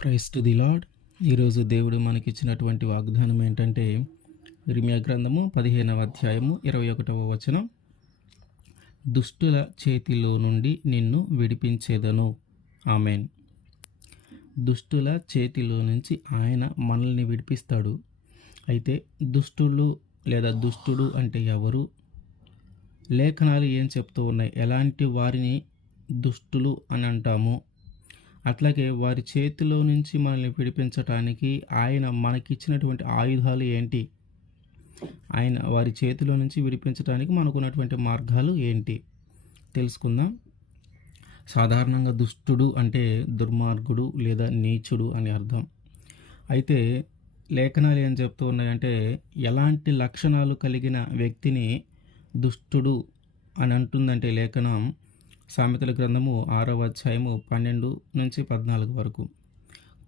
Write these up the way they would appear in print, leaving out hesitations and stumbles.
Praise to the lord. ఈరోజు దేవుడు మనకిచ్చినటువంటి వాగ్దానం ఏంటంటే, ఇర్మీయా గ్రంథము 15వ అధ్యాయము 21వ వచనం. దుష్టుల చేతిలో నుండి నిన్ను విడిపించేదను. ఆమెన్. దుష్టుల చేతిలో నుంచి ఆయన మనల్ని విడిపిస్తాడు. అయితే దుష్టులు లేదా దుష్టుడు అంటే ఎవరు? లేఖనాలు ఏం చెప్తూ ఉన్నాయి? ఎలాంటి వారిని దుష్టులు అని అంటాము? అట్లాగే వారి చేతిలో నుంచి మనల్ని విడిపించటానికి ఆయన మనకిచ్చినటువంటి ఆయుధాలు ఏంటి? ఆయన వారి చేతిలో నుంచి విడిపించడానికి మనకున్నటువంటి మార్గాలు ఏంటి తెలుసుకుందాం. సాధారణంగా దుష్టుడు అంటే దుర్మార్గుడు లేదా నీచుడు అని అర్థం. అయితే లేఖనాలు ఏం చెప్తూ ఉన్నాయంటే, ఎలాంటి లక్షణాలు కలిగిన వ్యక్తిని దుష్టుడు అని అంటుందంటే లేఖనం, సామెతల గ్రంథము 6వ అధ్యాయము 12-14 వరకు.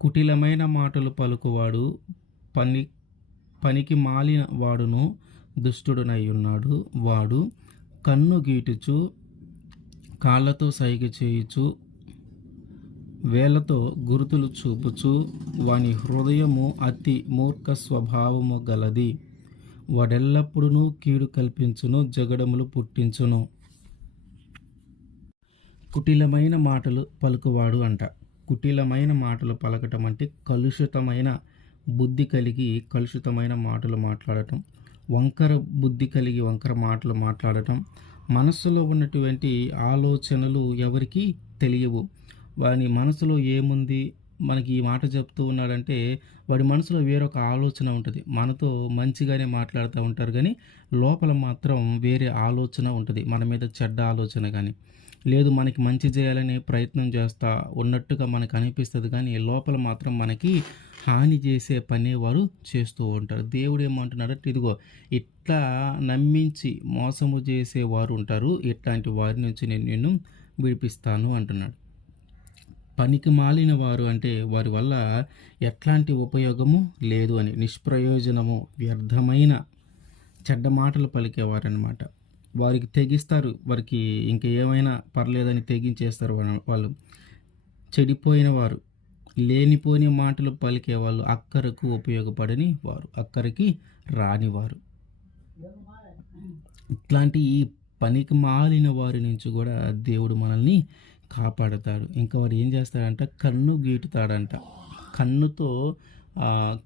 కుటిలమైన మాటలు పలుకువాడు పనికి మాలిన వాడును దుష్టుడునై ఉన్నాడు. వాడు కన్ను గీటుచు, కాళ్ళతో సైగ చేయుచు, వేళ్లతో గుర్తులు చూపుచు, వాని హృదయము అతి మూర్ఖ స్వభావము గలది. వాడెల్లప్పుడూ కీడు కల్పించును, జగడములు పుట్టించును. కుటిలమైన మాటలు పలుకువాడు అంట. కుటిలమైన మాటలు పలకటం అంటే కలుషితమైన బుద్ధి కలిగి కలుషితమైన మాటలు మాట్లాడటం, వంకర బుద్ధి కలిగి వంకర మాటలు మాట్లాడటం, మనస్సులో ఉన్నటువంటి ఆలోచనలు ఎవరికి తెలియవు. వాని మనసులో ఏముంది, మనకి ఈ మాట చెప్తూ ఉన్నాడంటే వాడి మనసులో వేరొక ఆలోచన ఉంటుంది. మనతో మంచిగానే మాట్లాడుతూ ఉంటారు కానీ లోపల మాత్రం వేరే ఆలోచన ఉంటుంది. మన మీద చెడ్డ ఆలోచన కానీ లేదు, మనకి మంచి చేయాలనే ప్రయత్నం చేస్తూ ఉన్నట్టుగా మనకు అనిపిస్తుంది కానీ లోపల మాత్రం మనకి హాని చేసే పని వారు చేస్తూ ఉంటారు. దేవుడు ఏమంటున్నాడంటే, ఇదిగో ఇట్లా నమ్మించి మోసము చేసేవారు ఉంటారు, ఇట్లాంటి వారి నుంచి నేను నిన్ను విడిపిస్తాను అంటున్నాడు. పనికి మాలిన వారు అంటే వారి వల్ల ఎట్లాంటి ఉపయోగము లేదు అని, నిష్ప్రయోజనము, వ్యర్థమైన చెడ్డ మాటలు పలికేవారనమాట. వారికి తెగిస్తారు, వారికి ఇంక ఏమైనా పర్లేదని తెగించేస్తారు వాళ్ళు. చెడిపోయిన వారు, లేనిపోని మాటలు పలికేవాళ్ళు, అక్కరకు ఉపయోగపడని వారు, అక్కడికి రానివారు. ఇట్లాంటి ఈ పనికి మాలిన వారి నుంచి కూడా దేవుడు మనల్ని కాపాడతాడు. ఇంకా వాడు ఏం చేస్తాడంట, కన్ను గీటుతాడంట. కన్నుతో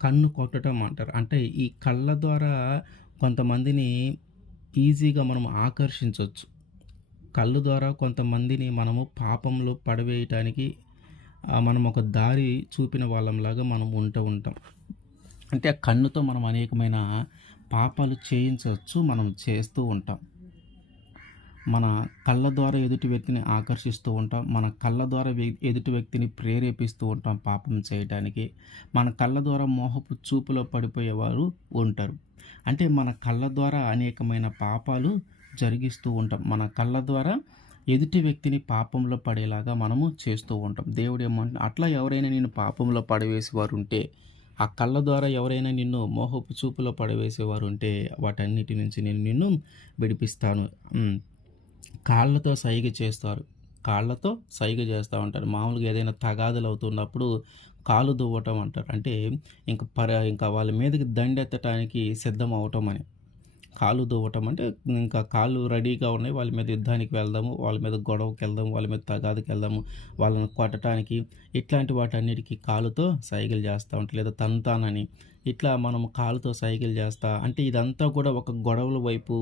కన్ను కొట్టడం అంటారు. అంటే ఈ కళ్ళ ద్వారా కొంతమందిని ఈజీగా మనం ఆకర్షించవచ్చు. కళ్ళు ద్వారా కొంతమందిని మనము పాపంలో పడవేయటానికి మనం ఒక దారి చూపిన వాళ్ళంలాగా మనం ఉంటాం. అంటే ఆ కన్నుతో మనం అనేకమైన పాపాలు చేయించవచ్చు, మనం చేస్తూ ఉంటాం. మన కళ్ళ ద్వారా ఎదుటి వ్యక్తిని ఆకర్షిస్తూ ఉంటాం. మన కళ్ళ ద్వారా ఎదుటి వ్యక్తిని ప్రేరేపిస్తూ ఉంటాం పాపం చేయడానికి. మన కళ్ళ ద్వారా మోహపు చూపులో పడిపోయేవారు ఉంటారు. అంటే మన కళ్ళ ద్వారా అనేకమైన పాపాలు జరిగిస్తూ ఉంటాం. మన కళ్ళ ద్వారా ఎదుటి వ్యక్తిని పాపంలో పడేలాగా మనము చేస్తూ ఉంటాం. దేవుడు ఏమంటే, అట్లా ఎవరైనా నిన్ను పాపంలో పడవేసేవారు ఉంటే, ఆ కళ్ళ ద్వారా ఎవరైనా నిన్ను మోహపు చూపులో పడవేసేవారు ఉంటే, వాటన్నిటి నుంచి నేను నిన్ను విడిపిస్తాను. కాళ్ళతో సైగ చేస్తారు, కాళ్ళతో సైగ చేస్తూ ఉంటారు. మామూలుగా ఏదైనా తగాదులు అవుతున్నప్పుడు కాలు దువ్వటం అంటారు. అంటే ఇంకా వాళ్ళ మీదకి దండెత్తడానికి సిద్ధం అవటం అని. కాలు దువ్వటం అంటే ఇంకా కాళ్ళు రెడీగా ఉన్నాయి, వాళ్ళ మీద యుద్ధానికి వెళ్దాము, వాళ్ళ మీద గొడవకి వెళ్దాము, వాళ్ళ మీద తగాదుకి వెళ్దాము, వాళ్ళని కొట్టడానికి, ఇట్లాంటి వాటన్నిటికీ కాలుతో సైగలు చేస్తూ ఉంటారు. లేదా తంతానని ఇట్లా మనం కాలుతో సైగలు చేస్తా అంటే ఇదంతా కూడా ఒక గొడవల వైపు,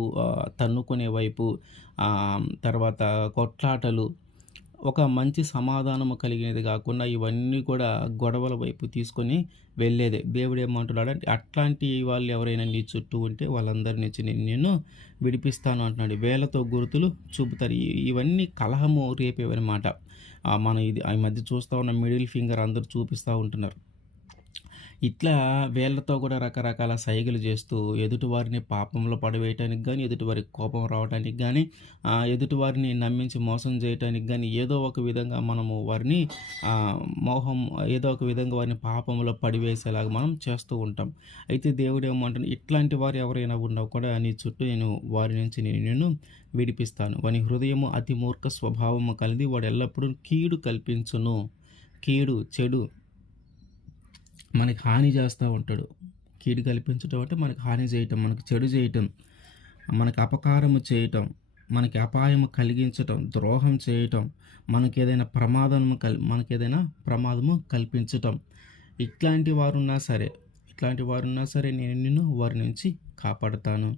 తన్నుకునే వైపు, తర్వాత కొట్లాటలు, ఒక మంచి సమాధానము కలిగినది కాకుండా ఇవన్నీ కూడా గొడవల వైపు తీసుకొని వెళ్ళేదే. దేవుడు ఏమంటున్నాడు అంటే, అట్లాంటి వాళ్ళు ఎవరైనా నీ చుట్టూ ఉంటే వాళ్ళందరి నుంచి నేను విడిపిస్తాను అంటున్నాడు. వేళ్ళతో గుర్తులు చూపుతారు. ఇవన్నీ కలహము రేపేవన్నమాట. మనం ఇది ఈ మధ్య చూస్తూ ఉన్న మిడిల్ ఫింగర్ అందరూ చూపిస్తూ ఉంటున్నారు. ఇట్లా వేళ్ళతో కూడా రకరకాల సైగలు చేస్తూ ఎదుటివారిని పాపంలో పడవేయటానికి కానీ, ఎదుటివారికి కోపం రావడానికి కానీ, ఎదుటివారిని నమ్మించి మోసం చేయటానికి కానీ ఏదో ఒక విధంగా మనము వారిని ఏదో ఒక విధంగా వారిని పాపంలో పడివేసేలాగా మనం చేస్తూ ఉంటాం. అయితే దేవుడు ఏమంటున్నాడు, ఇట్లాంటి వారు ఎవరైనా ఉన్నా కూడా నీ చుట్టూ నేను వారి నుంచి నేను విడిపిస్తాను. వాని హృదయము అతి మూర్ఖ స్వభావము కలిది, వాడు ఎల్లప్పుడూ కీడు కల్పించును. కీడు, చెడు, మనకి హాని చేస్తూ ఉంటాడు. కీడు కల్పించడం అంటే మనకు హాని చేయటం, మనకు చెడు చేయటం, మనకు అపకారము చేయటం, మనకి అపాయము కలిగించటం, ద్రోహం చేయటం, మనకేదైనా ప్రమాదము కల్పించటం. ఇట్లాంటి వారున్నా సరే నేను నిన్ను వారి నుంచి కాపాడతాను.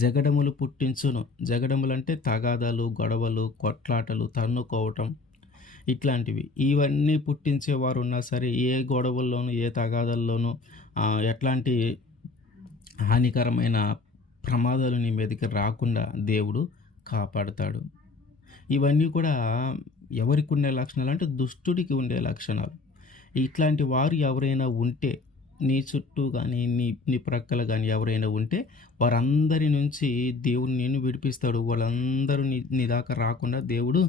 జగడములు పుట్టించును. జగడములంటే తగాదాలు, గొడవలు, కొట్లాటలు, తన్నుకోవటం ఇట్లాంటివి. ఇవన్నీ పుట్టించేవారున్నా సరే ఏ గొడవల్లోనూ, ఏ తగాదాల్లోనూ ఎట్లాంటి హానికరమైన ప్రమాదాలు నీ మీదకి రాకుండా దేవుడు కాపాడతాడు. ఇవన్నీ కూడా ఎవరికి ఉండే లక్షణాలు అంటే దుష్టుడికి ఉండే లక్షణాలు. ఇట్లాంటి వారు ఎవరైనా ఉంటే నీ చుట్టూ కానీ నీ ప్రక్కల కానీ ఎవరైనా ఉంటే వారందరి నుంచి దేవుడు నిన్ను విడిపిస్తాడు. వాళ్ళందరూ నీ దాకా రాకుండా దేవుడు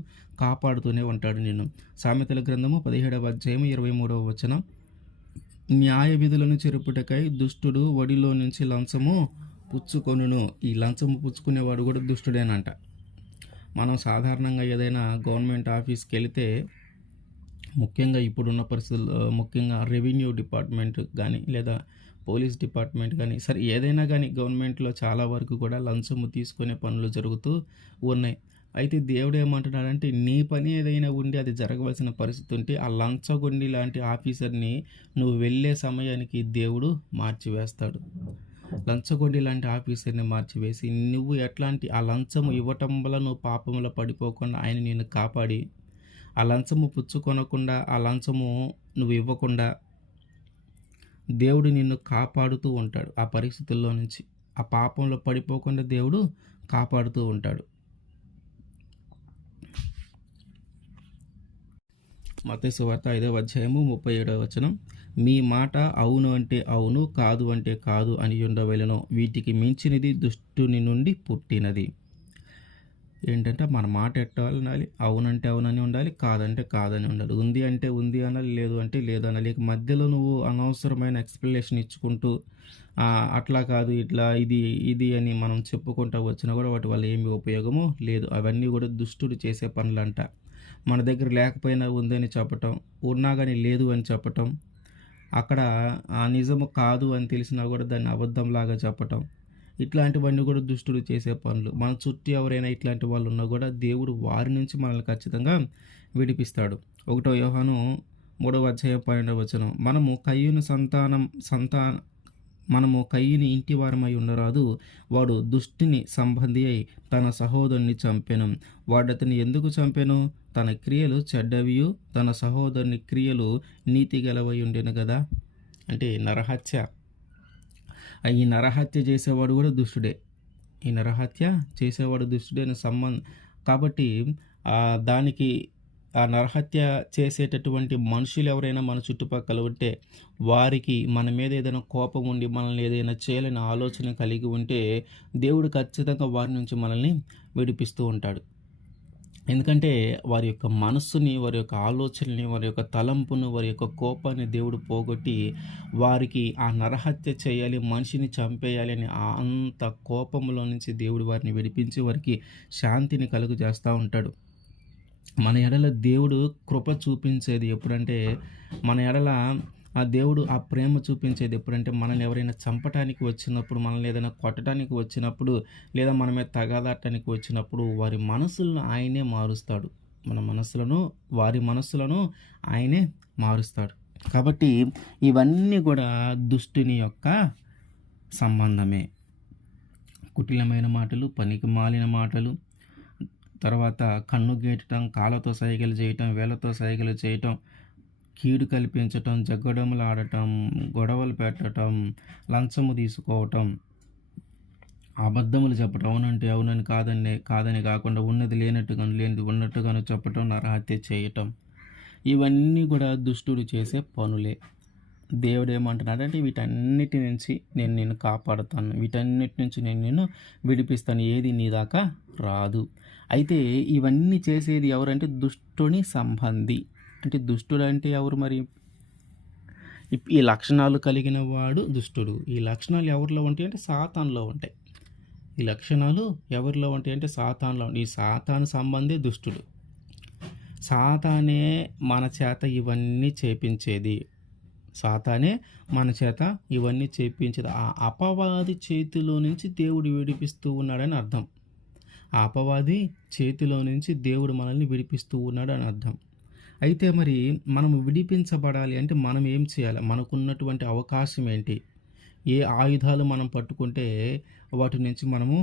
కాపాడుతూనే ఉంటాడు నిన్ను. సామెతల గ్రంథము 17వ అధ్యాయం 23వ వచనం. న్యాయ విధులను చెరుపుటకై దుష్టుడు వడిలో నుంచి లంచము పుచ్చుకొనును. ఈ లంచము పుచ్చుకునేవాడు కూడా దుష్టుడేనంట. మనం సాధారణంగా ఏదైనా గవర్నమెంట్ ఆఫీస్కి వెళితే ముఖ్యంగా ఇప్పుడున్న పరిస్థితుల్లో ముఖ్యంగా రెవెన్యూ డిపార్ట్మెంట్ కానీ లేదా పోలీస్ డిపార్ట్మెంట్ కానీ సరే ఏదైనా కానీ గవర్నమెంట్లో చాలా వరకు కూడా లంచము తీసుకునే పనులు జరుగుతూ ఉన్నాయి. అయితే దేవుడు ఏమంటున్నాడంటే నీ పని ఏదైనా ఉండి అది జరగవలసిన పరిస్థితి ఉంటే ఆ లంచగొండి లాంటి ఆఫీసర్ని నువ్వు వెళ్ళే సమయానికి దేవుడు మార్చివేస్తాడు. లంచగొండి లాంటి ఆఫీసర్ని మార్చివేసి నువ్వు ఎట్లాంటి ఆ లంచము ఇవ్వటం వల్ల నువ్వు పాపంలో పడిపోకుండా ఆయన నిన్ను కాపాడి ఆ లంచము పుచ్చుకొనకుండా ఆ లంచము నువ్వు ఇవ్వకుండా దేవుడు నిన్ను కాపాడుతూ ఉంటాడు. ఆ పరిస్థితుల్లో నుంచి ఆ పాపంలో పడిపోకుండా దేవుడు కాపాడుతూ ఉంటాడు. మత్తయి సువార్త 5వ అధ్యాయము 37వ వచనం. మీ మాట అవును అంటే అవును, కాదు అంటే కాదు అని ఉండవలెను. వీటికి మించినది దుష్టుని నుండి పుట్టినది. ఏంటంటే మన మాట ఎట్టాలి, అవునంటే అవునని ఉండాలి, కాదంటే కాదని ఉండాలి, ఉంది అంటే ఉంది అనాలి, లేదు అంటే లేదు అనాలి. ఇక మధ్యలో నువ్వు అనవసరమైన ఎక్స్ప్లెనేషన్ ఇచ్చుకుంటూ అట్లా కాదు ఇట్లా ఇది అని మనం చెప్పుకుంటూ వచ్చినా కూడా వాటి వల్ల ఏమి ఉపయోగము లేదు. అవన్నీ కూడా దుష్టుడు చేసే పనులంట. మన దగ్గర లేకపోయినా ఉందని చెప్పటం, ఉన్నా కానీ లేదు అని చెప్పటం, అక్కడ ఆ నిజము కాదు అని తెలిసినా కూడా దాన్ని అబద్ధంలాగా చెప్పటం, ఇట్లాంటివన్నీ కూడా దుష్టుడు చేసే పనులు. మన చుట్టూ ఎవరైనా ఇట్లాంటి వాళ్ళు ఉన్నా కూడా దేవుడు వారి నుంచి మనల్ని ఖచ్చితంగా విడిపిస్తాడు. 1 యోహాను 3వ అధ్యాయం 12వ వచనం. మనము కయ్యూని ఇంటి వారమై ఉండరాదు. వాడు దుష్టుని సంబంధి అయి తన సహోదరుని చంపెను. వాడతని ఎందుకు చంపెను? తన క్రియలు చెడ్డవియు తన సహోదరుని క్రియలు నీతి గలవై ఉండెను కదా. అంటే నరహత్య. ఈ నరహత్య చేసేవాడు కూడా దుష్టుడే. కాబట్టి దానికి ఆ నరహత్య చేసేటటువంటి మనుషులు ఎవరైనా మన చుట్టుపక్కల ఉంటే వారికి మన మీద ఏదైనా కోపం ఉండి మనల్ని ఏదైనా చేయాలని ఆలోచన కలిగి ఉంటే దేవుడు ఖచ్చితంగా వారి నుంచి మనల్ని విడిపిస్తూ ఉంటాడు. ఎందుకంటే వారి యొక్క మనస్సుని, వారి యొక్క ఆలోచనని, వారి యొక్క తలంపును, వారి యొక్క కోపాన్ని దేవుడు పోగొట్టి వారికి ఆ నరహత్య చేయాలి, మనిషిని చంపేయాలి అని అంత కోపంలో నుంచి దేవుడు వారిని విడిపించి వారికి శాంతిని కలుగు చేస్తూ ఉంటాడు. మన ఎడల దేవుడు కృప చూపించేది ఎప్పుడంటే, మన ఎడల ఆ దేవుడు ఆ ప్రేమ చూపించేది ఎప్పుడంటే, మనల్ని ఎవరైనా చంపటానికి వచ్చినప్పుడు, మనల్ని ఏదైనా కొట్టడానికి వచ్చినప్పుడు, లేదా మన మీద తగాదాటానికి వచ్చినప్పుడు వారి మనసులను ఆయనే మారుస్తాడు. వారి మనస్సులను ఆయనే మారుస్తాడు. కాబట్టి ఇవన్నీ కూడా దుష్టుని యొక్క సంబంధమే. కుటిలమైన మాటలు, పనికి మాలిన మాటలు, తర్వాత కన్ను గీటడం, కాళ్ళతో సైగలు చేయటం, వేళ్ళతో సైగలు చేయటం, కీడు కల్పించటం, జగ్గడములు ఆడటం, గొడవలు పెట్టడం, లంచము తీసుకోవటం, అబద్ధములు చెప్పటం, అవునంటే అవునని కాదని కాకుండా ఉన్నది లేనట్టుగాను లేనిది ఉన్నట్టుగాను చెప్పటం, నరహత్య చేయటం, ఇవన్నీ కూడా దుష్టుడు చేసే పనులే. దేవుడు ఏమంటున్నాడంటే వీటన్నిటి నుంచి నేను నిన్ను కాపాడుతాను, వీటన్నిటి నుంచి నేను నిన్ను విడిపిస్తాను, ఏది నీ దాకా రాదు. అయితే ఇవన్నీ చేసేది ఎవరంటే దుష్టుని సంబంధి. అంటే దుష్టుడు అంటే ఎవరు మరి? ఈ లక్షణాలు కలిగిన వాడు దుష్టుడు. ఈ లక్షణాలు ఎవరిలో ఉంటాయి అంటే సాతానులో ఉంటాయి. ఈ లక్షణాలు ఎవరిలో ఉంటాయి అంటే సాతానులో ఉంటాయి. ఈ సాతాను సంబంధి దుష్టుడు. సాతానే మన చేత ఇవన్నీ చేపించేది. సాతానే మన చేత ఇవన్నీ చేయించేది. ఆ అపవాది చేతిలో నుంచి దేవుడు విడిపిస్తూ ఉన్నాడని అర్థం. ఆ అపవాది చేతిలో నుంచి దేవుడు మనల్ని విడిపిస్తూ ఉన్నాడు అని అర్థం. అయితే మరి మనం విడిపించబడాలి అంటే మనం ఏం చేయాలి? మనకున్నటువంటి అవకాశం ఏంటి? ఏ ఆయుధాలు మనం పట్టుకుంటే వాటి నుంచి మనము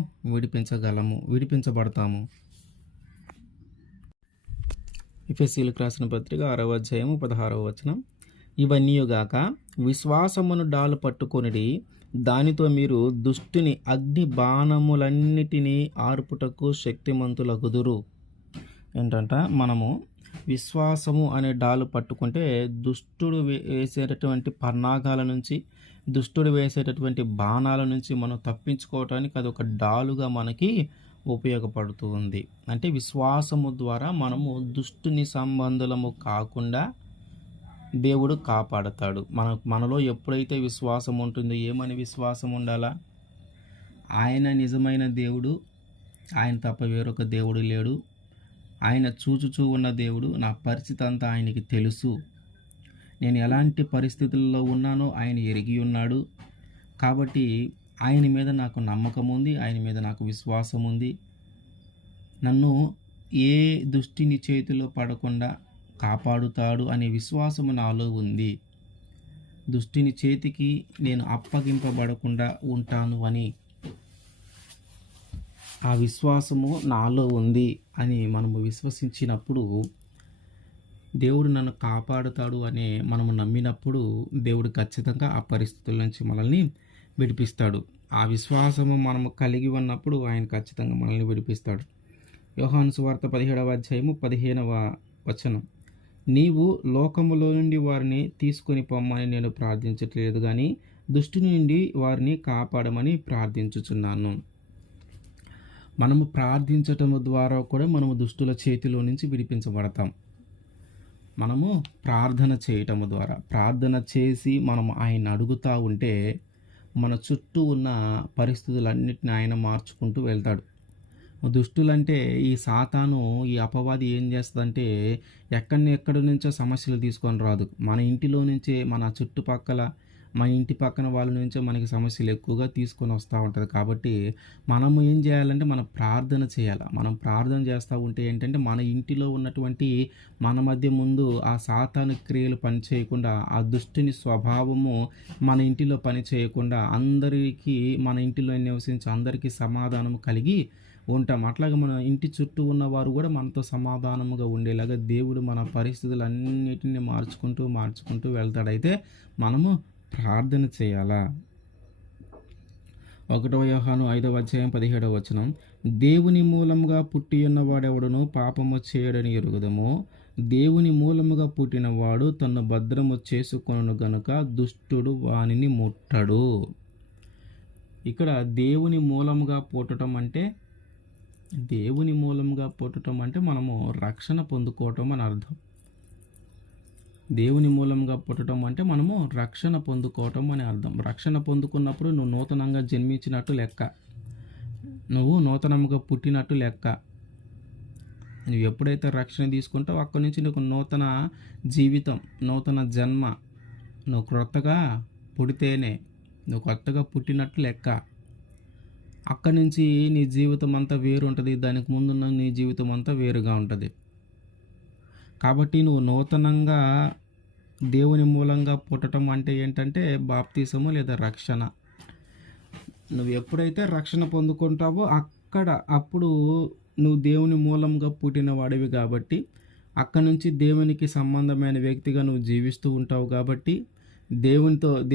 విడిపించబడతాము? ఎఫెసీయులకు రాసిన పత్రిక 6వ అధ్యాయము 16వ వచనం. ఇవన్నీయుగాక విశ్వాసమును డాలు పట్టుకొనిడి, దానితో మీరు దుష్టుని అగ్ని బాణములన్నిటినీ ఆర్పుటకు శక్తిమంతులగుదురు. ఏంటంట, మనము విశ్వాసము అనే డాలు పట్టుకుంటే దుష్టుడు వేసేటటువంటి పన్నాగాల నుంచి, దుష్టుడు వేసేటటువంటి బాణాల నుంచి మనం తప్పించుకోవటానికి అదొక డాలుగా మనకి ఉపయోగపడుతూ ఉంది. అంటే విశ్వాసము ద్వారా మనము దుష్టుని సంబంధులము కాకుండా దేవుడు కాపాడతాడు. మనలో ఎప్పుడైతే విశ్వాసం ఉంటుందో, ఏమని విశ్వాసం ఉండాలా? ఆయన నిజమైన దేవుడు, ఆయన తప్ప వేరొక దేవుడు లేడు, ఆయన చూచుచూ ఉన్న దేవుడు, నా పరిస్థితి అంతా ఆయనకి తెలుసు, నేను ఎలాంటి పరిస్థితుల్లో ఉన్నానో ఆయన ఎరిగి ఉన్నాడు, కాబట్టి ఆయన మీద నాకు నమ్మకం ఉంది, ఆయన మీద నాకు విశ్వాసం ఉంది, నన్ను ఏ దుష్టిని చేతిలో పడకుండా కాపాడుతాడు అనే విశ్వాసము నాలో ఉంది, దుష్టిని చేతికి నేను అప్పగింపబడకుండా ఉంటాను అని ఆ విశ్వాసము నాలో ఉంది అని మనము విశ్వసించినప్పుడు, దేవుడు నన్ను కాపాడుతాడు అని మనము నమ్మినప్పుడు దేవుడు ఖచ్చితంగా ఆ పరిస్థితుల నుంచి మనల్ని విడిపిస్తాడు. ఆ విశ్వాసము మనము కలిగి ఉన్నప్పుడు ఆయన ఖచ్చితంగా మనల్ని విడిపిస్తాడు. యోహాను సువార్త 17వ అధ్యాయము 15వ వచనం. నీవు లోకములో నుండి వారిని తీసుకొని పొమ్మని నేను ప్రార్థించట్లేదు, కానీ దుష్టుని నుండి వారిని కాపాడమని ప్రార్థించుచున్నాను. మనము ప్రార్థించటం ద్వారా కూడా మనము దుష్టుల చేతిలో నుంచి విడిపించబడతాం. మనము ప్రార్థన చేయటము ద్వారా, ప్రార్థన చేసి మనం ఆయన అడుగుతూ ఉంటే మన చుట్టూ ఉన్న పరిస్థితులన్నిటిని ఆయన మార్చుకుంటూ వెళ్తాడు. దుష్టులంటే ఈ సాతాను, ఈ అపవాది ఏం చేస్తుందంటే ఎక్కడి నుంచో సమస్యలు తీసుకొని రాదు. మన ఇంటిలో నుంచే, మన చుట్టుపక్కల, మన ఇంటి పక్కన వాళ్ళ నుంచే మనకి సమస్యలు ఎక్కువగా తీసుకొని వస్తూ ఉంటుంది. కాబట్టి మనము ఏం చేయాలంటే మనం ప్రార్థన చేయాలి. మనం ప్రార్థన చేస్తూ ఉంటే ఏంటంటే మన ఇంటిలో ఉన్నటువంటి మన మధ్య ముందు ఆ సాతాను క్రియలు పని చేయకుండా, ఆ దుష్టుని స్వభావము మన ఇంటిలో పని చేయకుండా అందరికీ, మన ఇంటిలో నివసించే అందరికీ సమాధానం కలిగి ఉంటాం. అట్లాగే మన ఇంటి చుట్టూ ఉన్నవారు కూడా మనతో సమాధానముగా ఉండేలాగా దేవుడు మన పరిస్థితులన్నిటిని మార్చుకుంటూ వెళ్తాడైతే మనము ప్రార్థన చేయాలా? 1 యోహాను 5వ అధ్యాయం 17వ వచనం. దేవుని మూలముగా పుట్టి ఉన్నవాడెవడును పాపము చేయడని ఎరుగుదము, దేవుని మూలముగా పుట్టినవాడు తన్ను భద్రము చేసుకొనును గనుక దుష్టుడు వానిని ముట్టడు. ఇక్కడ దేవుని మూలముగా పుట్టడం అంటే మనము రక్షణ పొందుకోవటం అని అర్థం. దేవుని మూలంగా పుట్టడం అంటే మనము రక్షణ పొందుకోవటం అని అర్థం. రక్షణ పొందుకున్నప్పుడు నువ్వు నూతనంగా జన్మించినట్టు లెక్క, నువ్వు నూతనంగా పుట్టినట్టు లెక్క. నువ్వు ఎప్పుడైతే రక్షణ తీసుకుంటావో అక్కడి నుంచి నీకు నూతన జీవితం, నూతన జన్మ, నువ్వు క్రొత్తగా పుడితేనే నువ్వు కొత్తగా పుట్టినట్టు లెక్క. అక్కడి నుంచి నీ జీవితం అంతా వేరు ఉంటుంది, దానికి ముందున్న నీ జీవితం అంతా వేరుగా ఉంటుంది. కాబట్టి నువ్వు నూతనంగా దేవుని మూలంగా పుట్టడం అంటే ఏంటంటే బాప్తిసము లేదా రక్షణ. నువ్వు ఎప్పుడైతే రక్షణ పొందుకుంటావో అప్పుడు నువ్వు దేవుని మూలంగా పుట్టిన వాడివి కాబట్టి అక్కడి నుంచి దేవునికి సంబంధమైన వ్యక్తిగా నువ్వు జీవిస్తూ ఉంటావు కాబట్టి,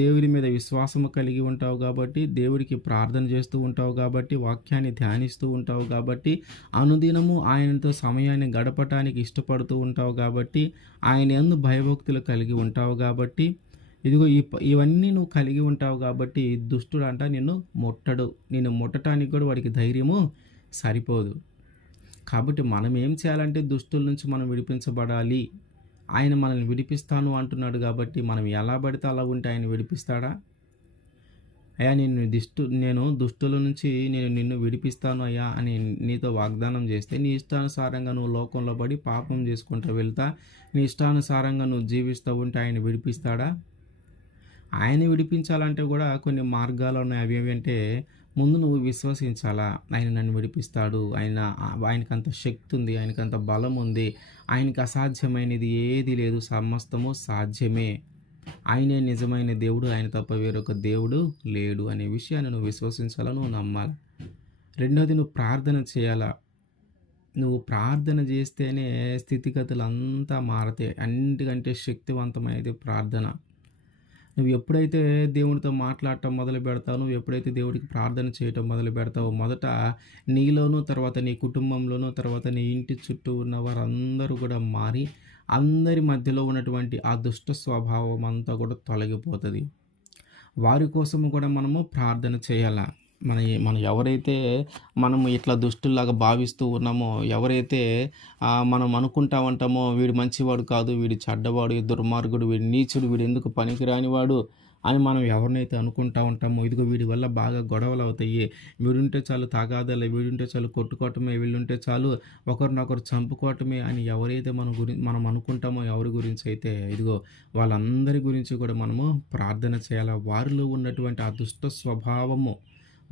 దేవుని మీద విశ్వాసము కలిగి ఉంటావు కాబట్టి, దేవుడికి ప్రార్థన చేస్తూ ఉంటావు కాబట్టి, వాక్యాన్ని ధ్యానిస్తూ ఉంటావు కాబట్టి, అనుదినము ఆయనతో సమయాన్ని గడపటానికి ఇష్టపడుతూ ఉంటావు కాబట్టి, ఆయన యందు భయభక్తులు కలిగి ఉంటావు కాబట్టి, ఇదిగో ఇవన్నీ నువ్వు కలిగి ఉంటావు కాబట్టి దుష్టుడు అంట నిన్ను ముట్టడు. నిన్ను ముట్టడానికి కూడా వాడికి ధైర్యము సరిపోదు. కాబట్టి మనం ఏం చేయాలంటే దుష్టుల నుంచి మనం విడిపించబడాలి. ఆయన మనల్ని విడిపిస్తాను అంటున్నాడు కాబట్టి మనం ఎలా పడితే అలా ఉంటే ఆయన విడిపిస్తాడా? అయ్యా నేను దుష్టుల నుంచి నిన్ను విడిపిస్తాను అయ్యా అని నీతో వాగ్దానం చేస్తే, నీ ఇష్టానుసారంగా నువ్వు లోకంలో పాపం చేసుకుంటూ వెళ్తా, నీ ఇష్టానుసారంగా నువ్వు జీవిస్తూ ఉంటే ఆయన విడిపిస్తాడా? ఆయన విడిపించాలంటే గూడా కొన్ని మార్గాలున్నాయి. అవేవంటే ముందు నువ్వు విశ్వసించాలా. ఆయన నన్ను విడిపిస్తాడు. ఆయనకంత శక్తుంది. ఆయనకంత బలముంది. ఆయనకి అసాధ్యమైనది ఏది లేదు. సమస్తము సాధ్యమే. ఆయనే నిజమైన దేవుడు. ఆయన తప్ప వేరొక దేవుడు లేడు అనే విషయాన్ని నువ్వు విశ్వసించాలా. నువ్వు నమ్మాలా. రెండోది నువ్వు ప్రార్థన చేయాలా. నువ్వు ప్రార్థన జేస్తేనే స్థితిగతులంతా మారతాయి. అన్నిటికంటే శక్తివంతమైనది ప్రార్థన. నువ్వు ఎప్పుడైతే దేవునితో మాట్లాడటం మొదలుపెడతావో, నువ్వు ఎప్పుడైతే దేవుడికి ప్రార్థన చేయటం మొదలుపెడతావో, మొదట నీలోనూ, తర్వాత నీ కుటుంబంలోనూ, తర్వాత నీ ఇంటి చుట్టూ ఉన్న వారందరూ కూడా మారి, అందరి మధ్యలో ఉన్నటువంటి ఆ దుష్ట స్వభావం అంతా కూడా తొలగిపోతది. వారి కోసము కూడా మనము ప్రార్థన చేయాల. మనం ఎవరైతే మనము ఇట్లా దుష్టుల్లాగా భావిస్తూ ఉన్నామో, ఎవరైతే మనం అనుకుంటా ఉంటామో వీడు మంచివాడు కాదు, వీడు చెడ్డవాడు, వీడు దుర్మార్గుడు, వీడు నీచుడు, వీడెందుకు పనికిరానివాడు అని మనం ఎవరినైతే అనుకుంటా ఉంటామో, ఇదిగో వీడి వల్ల బాగా గొడవలవుతాయి, వీడుంటే చాలు తగాదాలే, వీడుంటే చాలు కొట్టుకోవటమే, వీళ్ళుంటే చాలు ఒకరినొకరు చంపుకోవటమే అని ఎవరైతే మనం అనుకుంటామో ఎవరి గురించి అయితే, ఇదిగో వాళ్ళందరి గురించి కూడా మనము ప్రార్థన చేయాలి. వారిలో ఉన్నటువంటి ఆ దుష్ట స్వభావము,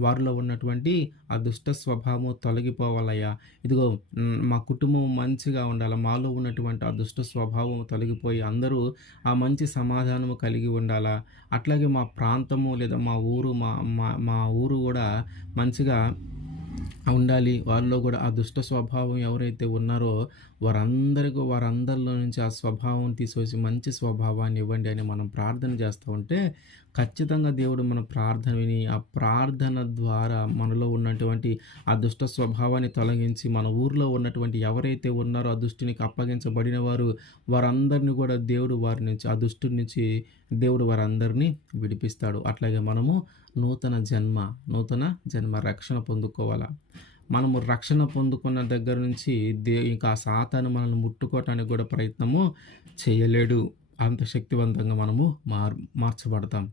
వారిలో ఉన్నటువంటి ఆ దుష్ట స్వభావం తొలగిపోవాలయ్యా. ఇదిగో మా కుటుంబం మంచిగా ఉండాలి. మాలో ఉన్నటువంటి ఆ దుష్ట స్వభావం తొలగిపోయి అందరూ ఆ మంచి సమాధానము కలిగి ఉండాలా. అట్లాగే మా ప్రాంతము లేదా మా ఊరు మా మా మా ఊరు కూడా మంచిగా ఉండాలి. వారిలో కూడా ఆ దుష్ట స్వభావం ఎవరైతే ఉన్నారో వారందరిలో నుంచి ఆ స్వభావం తీసివేసి మంచి స్వభావాన్ని ఇవ్వండి అని మనం ప్రార్థన చేస్తూ ఉంటే ఖచ్చితంగా దేవుడు మన ప్రార్థన విని ఆ ప్రార్థన ద్వారా మనలో ఉన్నటువంటి ఆ దుష్ట స్వభావాన్ని తొలగించి మన ఊర్లో ఉన్నటువంటి ఎవరైతే ఉన్నారో ఆ దుష్టునికి అప్పగించబడిన వారందరినీ కూడా దేవుడు వారి నుంచి ఆ దుష్టుడి నుంచి దేవుడు వారందరినీ విడిపిస్తాడు. అట్లాగే మనము నూతన జన్మ రక్షణ పొందుకోవాలా. మనము రక్షణ పొందుకున్న దగ్గర నుంచి ఇంకా సాతాను మనల్ని ముట్టుకోవటానికి కూడా ప్రయత్నము చేయలేడు. అంత శక్తివంతంగా మనము మార్చబడతాం.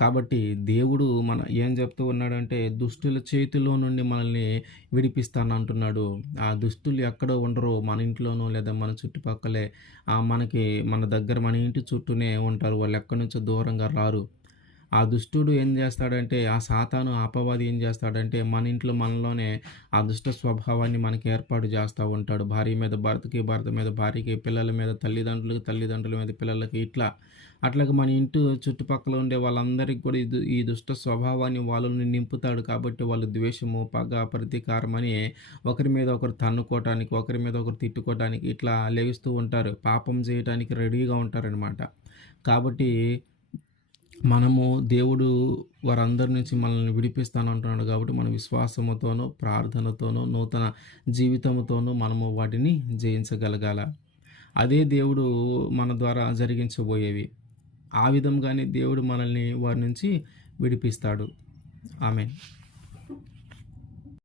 కాబట్టి దేవుడు ఏం చెప్తూ ఉన్నాడంటే దుష్టుల చేతిలో నుండి మనల్ని విడిపిస్తానంటున్నాడు. ఆ దుష్టులు ఎక్కడో ఉండరు, మన ఇంట్లోనో లేదా మన చుట్టుపక్కలే మన దగ్గర మన ఇంటి చుట్టూనే ఉంటారు. వాళ్ళు ఎక్కడి నుంచో దూరంగా రారు. ఆ దుష్టుడు ఏం చేస్తాడంటే, ఆ సాతాను అపవాది ఏం చేస్తాడంటే మన ఇంట్లో మనలోనే ఆ దుష్ట స్వభావాన్ని మనకి ఏర్పాటు చేస్తూ ఉంటాడు. భార్య మీద భర్తకి, భర్త మీద భార్యకి, పిల్లల మీద తల్లిదండ్రులకి, తల్లిదండ్రుల మీద పిల్లలకి, అట్లాగే మన ఇంటి చుట్టుపక్కల ఉండే వాళ్ళందరికీ కూడా ఈ దుష్ట స్వభావాన్ని వాళ్ళని నింపుతాడు. కాబట్టి వాళ్ళు ద్వేషము, పగ, ప్రతీకారం అని ఒకరి మీద ఒకరు తన్నుకోవటానికి, ఒకరి మీద ఒకరు తిట్టుకోవటానికి ఇట్లా లేస్తూ ఉంటారు. పాపం చేయటానికి రెడీగా ఉంటారనమాట. కాబట్టి మనము దేవుడు వారందరి నుంచి మనల్ని విడిపిస్తానంటున్నాడు కాబట్టి మన విశ్వాసముతోనూ, ప్రార్థనతోనూ, నూతన జీవితంతోనూ మనము వాటిని జయించగలగాల. అదే దేవుడు మన ద్వారా జరిగించబోయేవి. ఆ విధంగానే దేవుడు మనల్ని వారి నుంచి విడిపిస్తాడు. ఆమేన్.